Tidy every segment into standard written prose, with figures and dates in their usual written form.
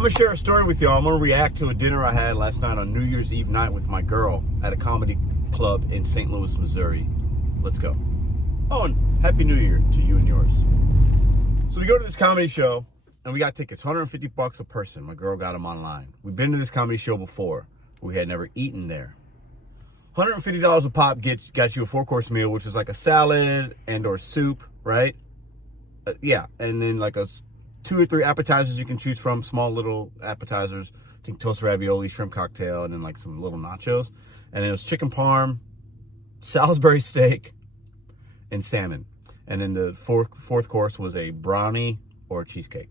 I'm gonna share a story with y'all. I'm gonna react to a dinner I had last night on New Year's Eve night with my girl at a comedy club in St. Louis, Missouri. Let's go. Oh, and Happy New Year to you and yours. So we go to this comedy show and we got tickets, $150 a person. My girl got them online. We've been to this comedy show before. We had never eaten there. $150 a pop got you a 4-course meal, which is like a salad and or soup, right? Yeah, and then like 2 or 3 appetizers you can choose from, small little appetizers. I think toasted ravioli, shrimp cocktail, and then like some little nachos. And then it was chicken parm, Salisbury steak, and salmon. And then the fourth course was a brownie or a cheesecake.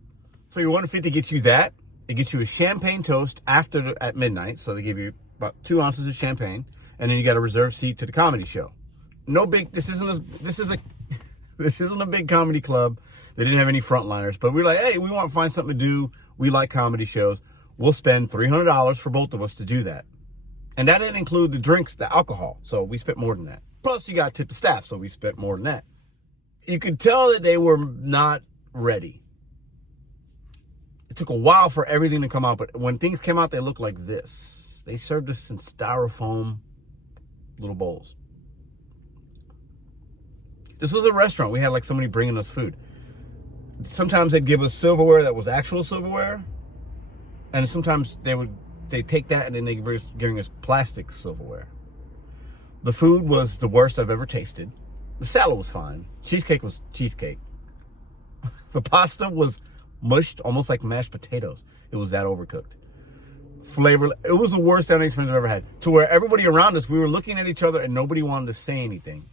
So your $150 gets you that. It gets you a champagne toast at midnight. So they give you about 2 ounces of champagne, and then you got a reserved seat to the comedy show. No big. This isn't a big comedy club. They didn't have any frontliners, but we were like, hey, we want to find something to do. We like comedy shows. We'll spend $300 for both of us to do that. And that didn't include the drinks, the alcohol. So we spent more than that. Plus you got tip the staff. So we spent more than that. You could tell that they were not ready. It took a while for everything to come out, but when things came out, they looked like this. They served us in Styrofoam little bowls. This was a restaurant. We had like somebody bringing us food. Sometimes they'd give us silverware that was actual silverware. And sometimes they'd take that and then they'd be giving us plastic silverware. The food was the worst I've ever tasted. The salad was fine. Cheesecake was cheesecake. The pasta was mushed, almost like mashed potatoes. It was that overcooked. Flavor. It was the worst dining experience I've ever had. To where everybody around us, we were looking at each other and nobody wanted to say anything.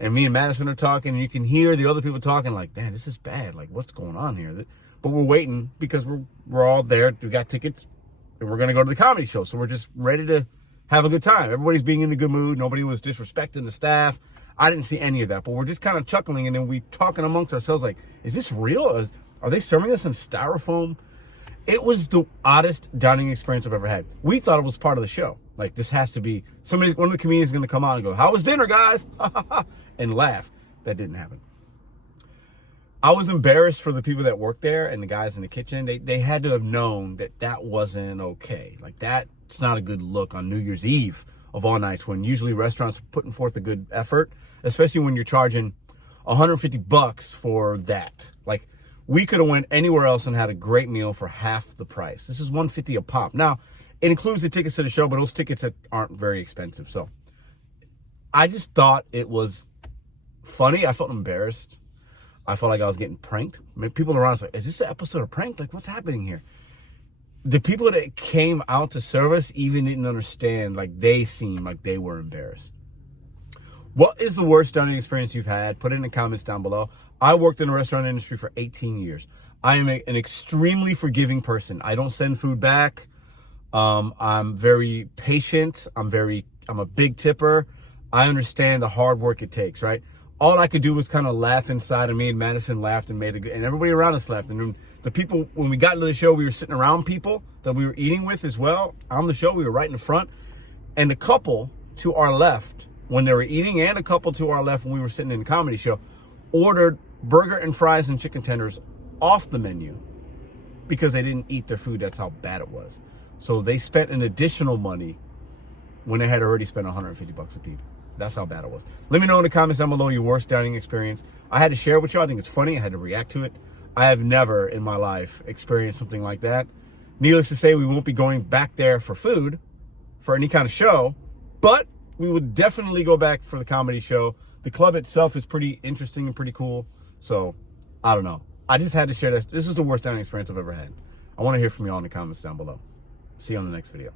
And me and Madison are talking, and you can hear the other people talking like, man, this is bad. Like, what's going on here? But we're waiting because we're all there. We got tickets, and we're going to go to the comedy show. So we're just ready to have a good time. Everybody's being in a good mood. Nobody was disrespecting the staff. I didn't see any of that. But we're just kind of chuckling, and then we talking amongst ourselves like, is this real? Are they serving us in Styrofoam? It was the oddest dining experience I've ever had. We thought it was part of the show. Like, this has to be one of the comedians is going to come out and go, how was dinner, guys? And laugh. That didn't happen. I was embarrassed for the people that worked there and the guys in the kitchen. They had to have known that wasn't okay. Like, that's not a good look on New Year's Eve of all nights when usually restaurants are putting forth a good effort, especially when you're charging $150 for that. Like, we could have went anywhere else and had a great meal for half the price. This is $150 a pop. Now, it includes the tickets to the show, but those tickets aren't very expensive. So I just thought it was funny. I felt embarrassed. I felt like I was getting pranked. I mean, people around us like, is this an episode of Prank? Like, what's happening here? The people that came out to serve us even didn't understand. Like, they seemed like they were embarrassed. What is the worst dining experience you've had? Put it in the comments down below. I worked in the restaurant industry for 18 years. I am an extremely forgiving person. I don't send food back. I'm very patient. I'm a big tipper. I understand the hard work it takes, right? All I could do was kind of laugh inside of me, and Madison laughed and and everybody around us laughed. And then the people, when we got into the show, we were sitting around people that we were eating with as well. On the show, we were right in the front. And the couple to our left, when they were eating, and a couple to our left when we were sitting in the comedy show, ordered burger and fries and chicken tenders off the menu because they didn't eat their food. That's how bad it was. So they spent an additional money when they had already spent $150 a piece. That's how bad it was. Let me know in the comments down below your worst dining experience. I had to share it with you. I think it's funny. I had to react to it. I have never in my life experienced something like that. Needless to say, we won't be going back there for food, for any kind of show, but we would definitely go back for the comedy show. The club itself is pretty interesting and pretty cool. So, I don't know. I just had to share this. This is the worst dining experience I've ever had. I want to hear from y'all in the comments down below. See you on the next video.